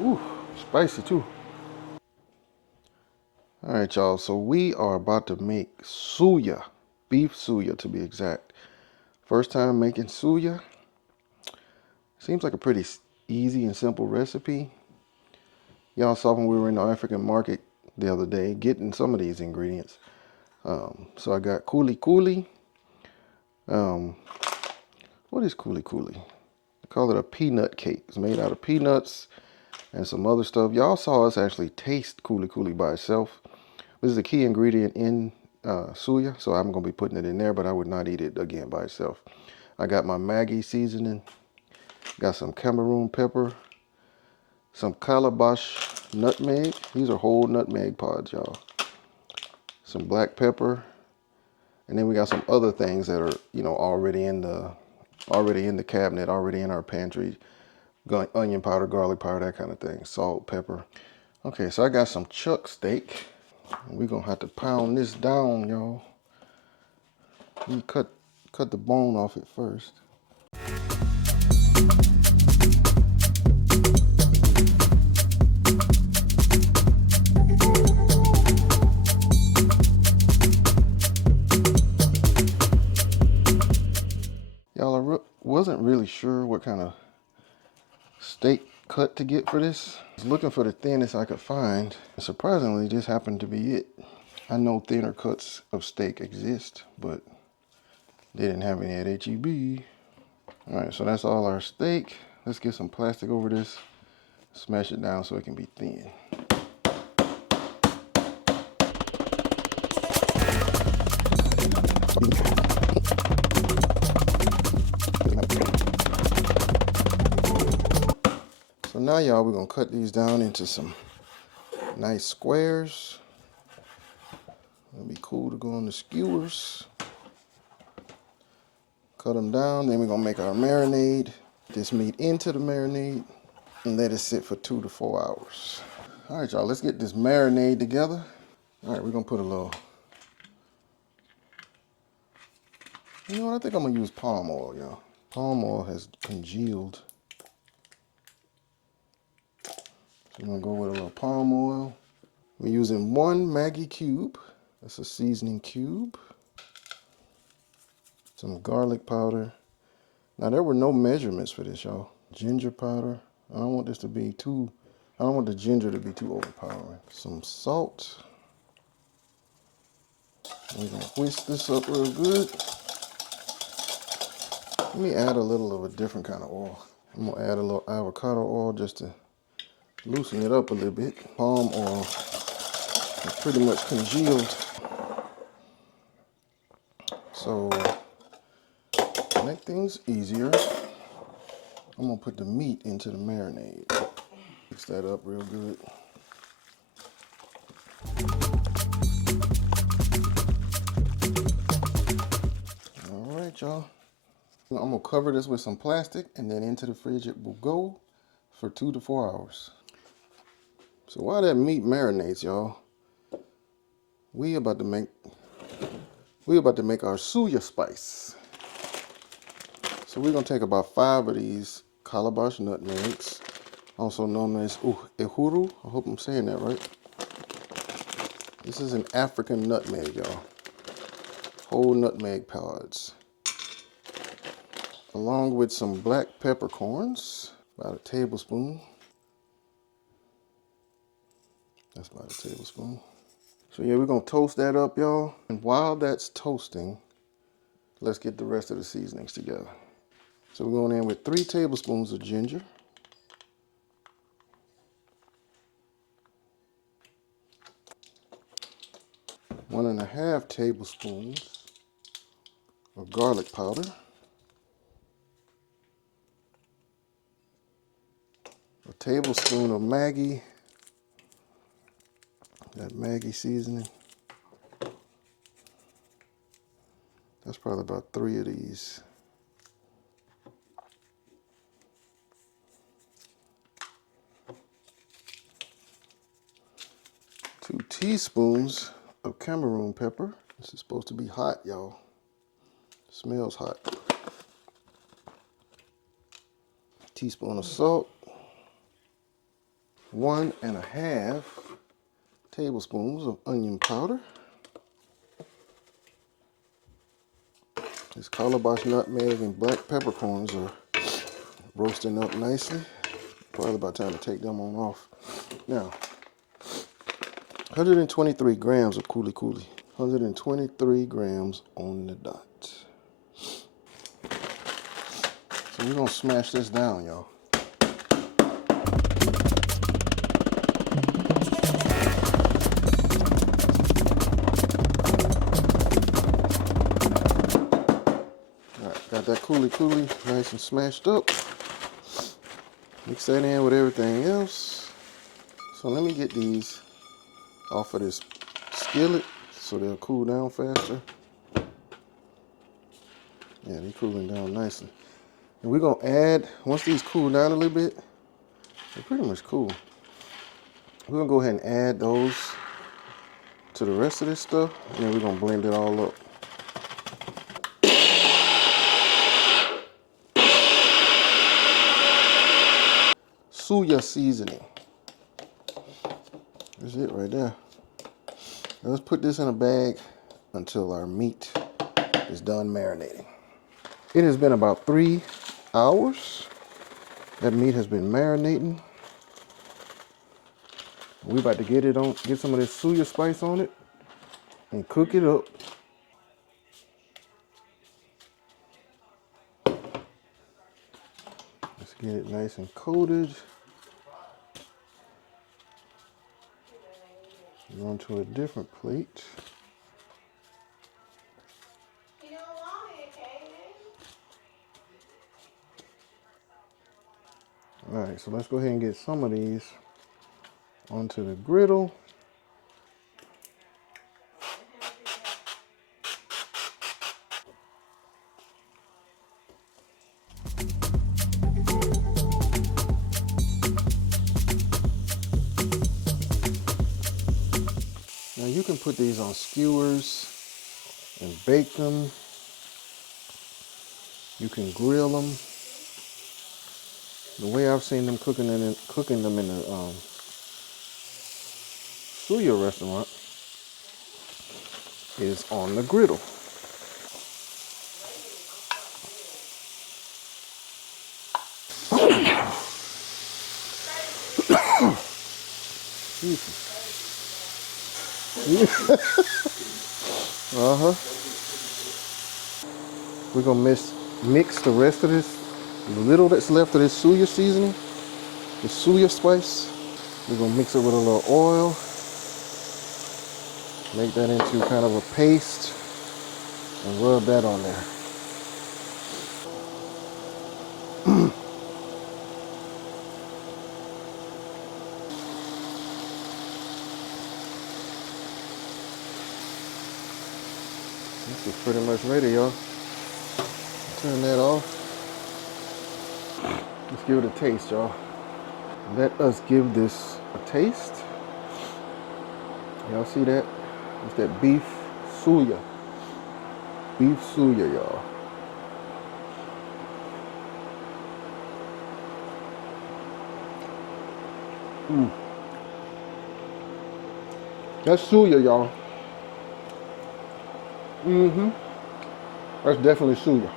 Ooh, spicy too. All right, y'all. So we are about to make suya, beef suya to be exact. First time making suya. Seems like a pretty easy and simple recipe. Y'all saw when we were in the African market the other day getting some of these ingredients. So I got kuli kuli. Um, what is kuli kuli? They call it a peanut cake. It's made out of peanuts and some other stuff. Y'all saw us actually taste kuli kuli by itself. This is a key ingredient in suya, so I'm going to be putting it in there, but I would not eat it again by itself. I got my Maggi seasoning, got some Cameroon pepper, some calabash nutmeg. These are whole nutmeg pods, y'all. Some black pepper, and then we got some other things that are, you know, already in the cabinet, already in our pantry. Onion powder, garlic powder, that kind of thing. Salt, pepper. Okay, so I got some chuck steak. We're gonna have to pound this down, y'all. You cut the bone off it first. Y'all, I wasn't really sure what kind of steak cut to get for this. I was looking for the thinnest I could find. Surprisingly, this happened to be it. I know thinner cuts of steak exist, but they didn't have any at HEB. All right, so that's all our steak. Let's get some plastic over this, smash it down so it can be thin. So now, y'all, we're gonna cut these down into some nice squares. It'll be cool to go on the skewers. Cut them down, then we're gonna make our marinade. This meat into the marinade and let it sit for 2 to 4 hours. All right, y'all, let's get this marinade together. All right, we're gonna put a little, you know what, I think I'm gonna use palm oil, y'all. Palm oil has congealed. So I'm gonna go with a little palm oil. We're using 1 Maggi cube. That's a seasoning cube. Some garlic powder. Now, there were no measurements for this, y'all. Ginger powder. I don't want this to be too, I don't want the ginger to be too overpowering. Some salt. We're gonna whisk this up real good. Let me add a little of a different kind of oil. I'm gonna add a little avocado oil just to loosen it up a little bit. Palm oil is pretty much congealed. So, to make things easier, I'm gonna put the meat into the marinade. Mix that up real good. All right, y'all. I'm gonna cover this with some plastic and then into the fridge it will go for 2 to 4 hours. So while that meat marinates, y'all, we about to make our suya spice. So we're gonna take about 5 of these calabash nutmegs, also known as ehuru. I hope I'm saying that right. This is an African nutmeg, y'all. Whole nutmeg pods. Along with some black peppercorns, about a tablespoon. That's about a tablespoon. So yeah, we're gonna toast that up, y'all. And while that's toasting, let's get the rest of the seasonings together. So we're going in with 3 tablespoons of ginger. 1.5 tablespoons of garlic powder. A tablespoon of Maggi. That Maggi seasoning. That's probably about 3 of these. Two teaspoons of Cameroon pepper. This is supposed to be hot, y'all. Smells hot. Teaspoon of salt. 1.5 tablespoons of onion powder. This calabash, nutmeg, and black peppercorns are roasting up nicely. Probably about time to take them on off. Now, 123 grams of kuli kuli. 123 grams on the dot. So we're gonna smash this down, y'all. Alright, got that kuli kuli nice and smashed up. Mix that in with everything else. So let me get these off of this skillet so they'll cool down faster. Yeah, they're cooling down nicely. And we're gonna add, once these cool down a little bit, they're pretty much cool. We're gonna go ahead and add those to the rest of this stuff, and then we're gonna blend it all up. Suya seasoning. That's it right there. Now let's put this in a bag until our meat is done marinating. It has been about 3 hours. That meat has been marinating. We're about to get some of this suya spice on it and cook it up. Let's get it nice and coated. Onto a different plate. All right, so let's go ahead and get some of these onto the griddle. Now you can put these on skewers and bake them. You can grill them. The way I've seen them cooking them in the suya restaurant is on the griddle. We're gonna mix the rest of this, the little that's left of this suya seasoning, the suya spice. We're gonna mix it with a little oil, make that into kind of a paste, and rub that on there. This is pretty much ready, y'all. Turn that off. Let's give it a taste, y'all. Let us give this a taste. Y'all see that? It's that beef suya. Beef suya, y'all. That's suya, y'all. That's definitely suya.